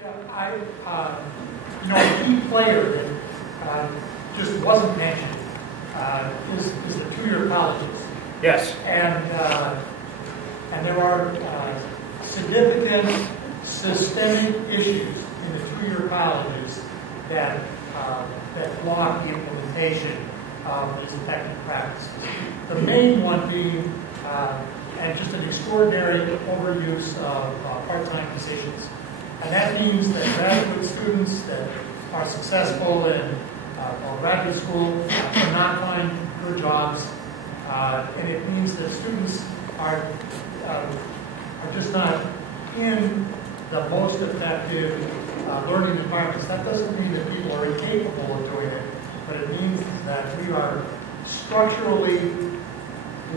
You know, a key player that just wasn't mentioned is the two-year colleges. Yes. And there are significant systemic issues in the two-year colleges that block the implementation of these effective practices. The main one being, and just an extraordinary overuse of part-time positions. And that means that graduate students that are successful in graduate school cannot find good jobs. And it means that students are just not in the most effective learning environments. That doesn't mean that people are incapable of doing it, but it means that we are structurally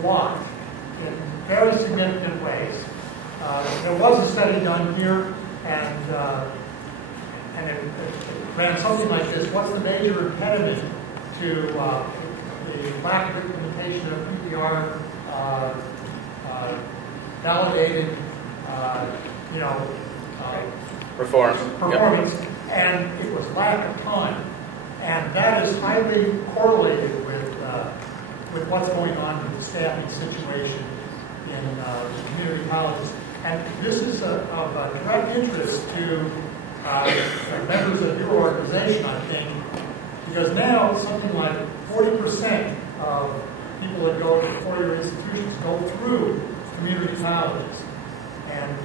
blocked in very significant ways. There was a study done here, and it ran something like this: what's the major impediment to the lack of implementation of PPR validated, performance? Yep. And it was lack of time, and that is highly correlated with what's going on with the staffing situation in the community colleges. And this is of direct interest to members of your organization, I think, because now something like 40% of people that go to four-year institutions go through community colleges. And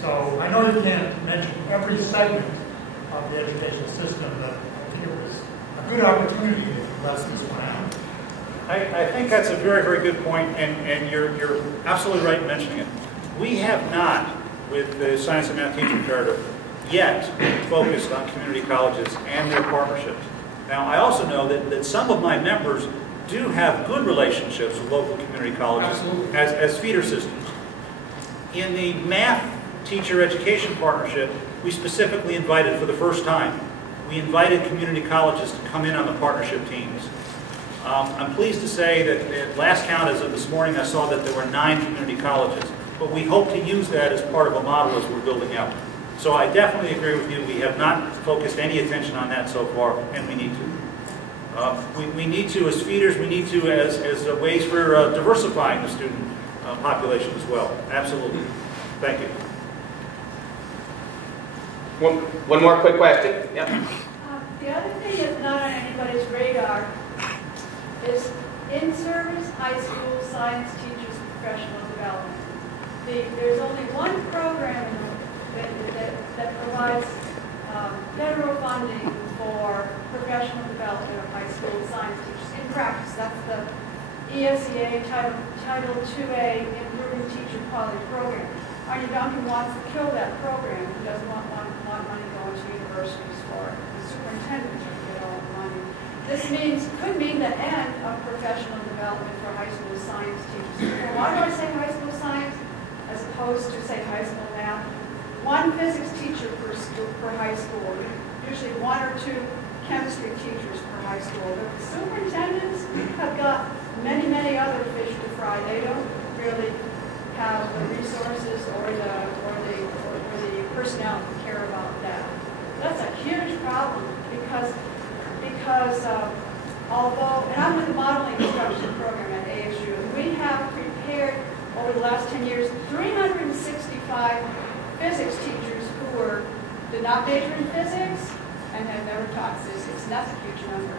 so I know you can't mention every segment of the educational system, but I think it was a good opportunity to less this one out. I think that's a very, very good point, and you're absolutely right in mentioning it. We have not, with the Science and Math Teaching Imperative, yet focused on community colleges and their partnerships. Now, I also know that some of my members do have good relationships with local community colleges as feeder systems. In the Math Teacher Education Partnership, we specifically invited for the first time, we invited community colleges to come in on the partnership teams. I'm pleased to say that at last count as of this morning, I saw that there were 9 community colleges, but we hope to use that as part of a model as we're building out. So I definitely agree with you. We have not focused any attention on that so far, and we need to. We need to as feeders, we need to as ways for diversifying the student population as well. Absolutely. Thank you. One more quick question. Yep. The other thing that's not on anybody's radar is in-service high school science teachers professional development. There's only one program that provides federal funding for professional development of high school science teachers in practice. That's the ESEA Title IIA Improving Teacher Quality Program. Arnie Duncan wants to kill that program. He doesn't want money going to universities for it. The superintendent should get all the money. This could mean the end of professional development for high school science teachers. Well, why do I say high school science as opposed to, say, high school math? One physics teacher per high school, usually 1 or 2 chemistry teachers per high school. But the superintendents have got many, many other fish to fry. They don't really have the resources or the personnel to care about that. That's a huge problem because although, and I'm with the modeling instruction program at ASU, and we have prepared over the last 10 years 365 physics teachers who did not major in physics and have never taught physics, and that's a huge number.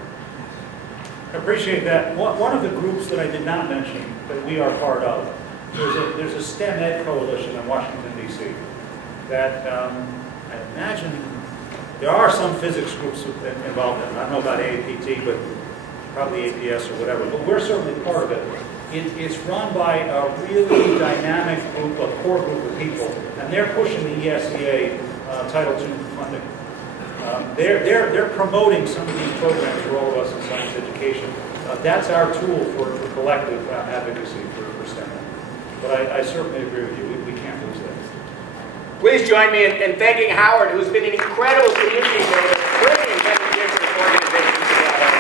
I appreciate that. One of the groups that I did not mention that we are part of, there's a STEM Ed coalition in Washington, D.C. that I imagine there are some physics groups involved in it. I don't know about AAPT, but probably APS or whatever, but we're certainly part of it. It's run by a really dynamic group, a core group of people, and they're pushing the ESEA Title II funding. They're promoting some of these programs for all of us in science education. That's our tool for collective advocacy for STEM. But I certainly agree with you. We can't lose that. Please join me in thanking Howard, who's been an incredible community builder, brilliant education organization together.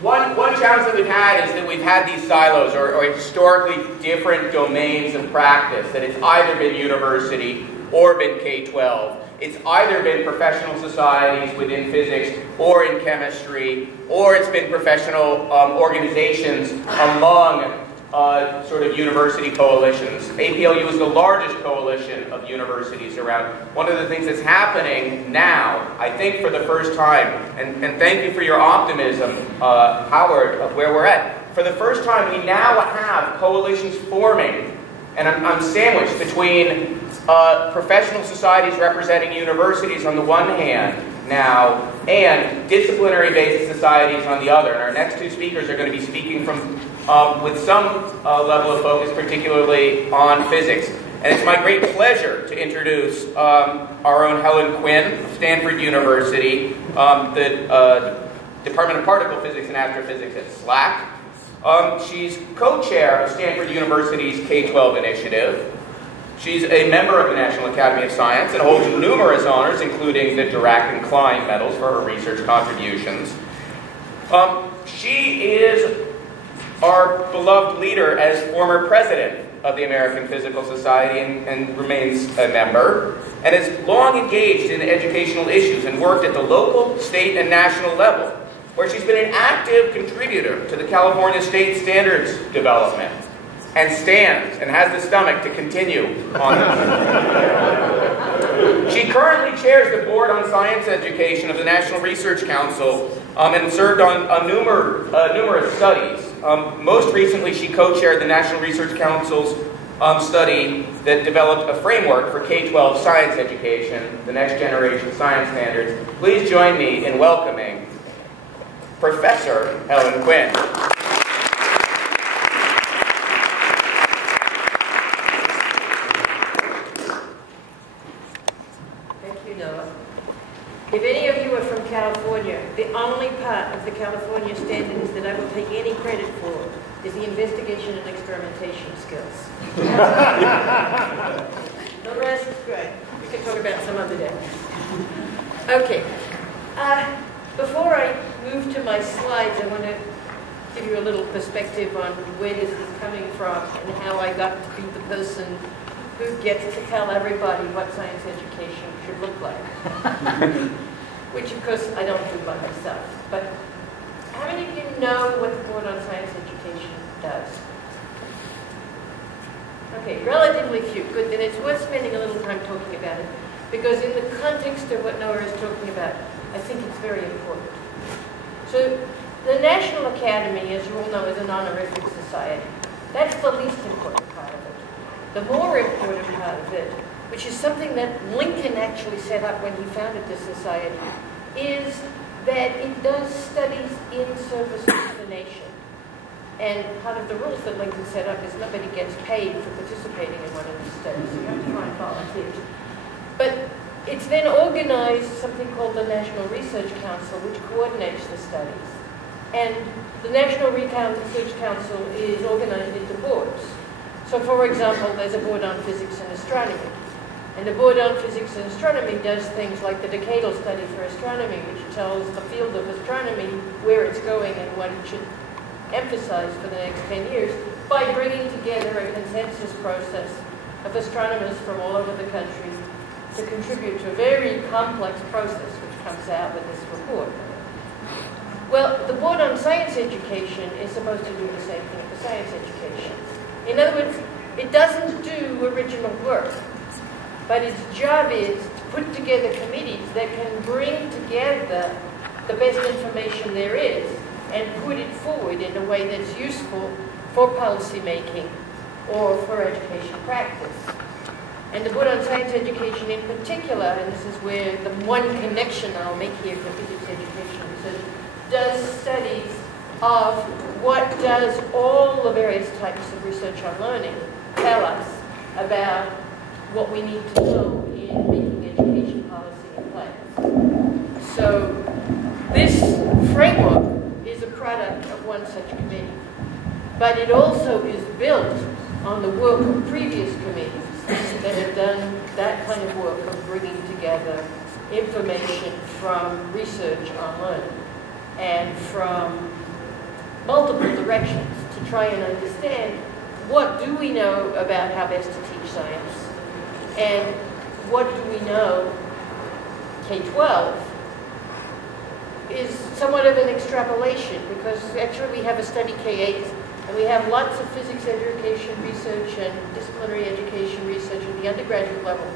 One challenge that we've had is that we've had these silos or historically different domains of practice, that it's either been university or been K-12. It's either been professional societies within physics or in chemistry, or it's been professional organizations among sort of university coalitions. APLU is the largest coalition of universities around. One of the things that's happening now, I think for the first time, and thank you for your optimism, Howard, of where we're at. For the first time, we now have coalitions forming, and I'm sandwiched between professional societies representing universities on the one hand now, and disciplinary-based societies on the other. And our next two speakers are going to be speaking from with some level of focus, particularly on physics. And it's my great pleasure to introduce our own Helen Quinn of Stanford University, the Department of Particle Physics and Astrophysics at SLAC. She's co-chair of Stanford University's K-12 initiative. She's a member of the National Academy of Science and holds numerous honors, including the Dirac and Klein medals for her research contributions. She is our beloved leader as former president of the American Physical Society and remains a member, and has long engaged in educational issues and worked at the local, state, and national level, where she's been an active contributor to the California State Standards development, and stands and has the stomach to continue on this. She currently chairs the Board on Science Education of the National Research Council and served on numerous studies. Most recently, she co-chaired the National Research Council's study that developed a framework for K-12 science education, the next generation science standards. Please join me in welcoming Professor Helen Quinn. If any of you are from California, the only part of the California standards that I will take any credit for is the investigation and experimentation skills. The rest is great. We can talk about some other day. Okay. Before I move to my slides, I want to give you a little perspective on where this is coming from and how I got to be the person who gets to tell everybody what science education should look like. Which, of course, I don't do by myself. But how many of you know what the Board on Science Education does? Okay, relatively few. Good, then it's worth spending a little time talking about it. Because in the context of what Noah is talking about, I think it's very important. So, the National Academy, as you all know, is an honorific society. That's the least important part of it. The more important part of it, which is something that Lincoln actually set up when he founded the society, is that it does studies in service to the nation. And part of the rules that Lincoln set up is nobody gets paid for participating in one of these studies. You have to find volunteers. But it's then organized something called the National Research Council, which coordinates the studies. And the National Research Council is organized into boards. So, for example, there's a board on physics and astronomy. And the Board on Physics and Astronomy does things like the decadal study for astronomy, which tells the field of astronomy where it's going and what it should emphasize for the next 10 years, by bringing together a consensus process of astronomers from all over the country to contribute to a very complex process which comes out with this report. Well, the Board on Science Education is supposed to do the same thing for science education. In other words, it doesn't do original work. But its job is to put together committees that can bring together the best information there is and put it forward in a way that's useful for policy making or for education practice. And the Board on Science Education in particular, and this is where the one connection I'll make here for physics education research, does studies of what does all the various types of research on learning tell us about what we need to know in making education policy and plans. So this framework is a product of one such committee, but it also is built on the work of previous committees that have done that kind of work of bringing together information from research on learning and from directions to try and understand what do we know about how best to teach science, and what do we know K-12 is somewhat of an extrapolation, because actually we have a study K-8, and we have lots of physics education research and disciplinary education research at the undergraduate level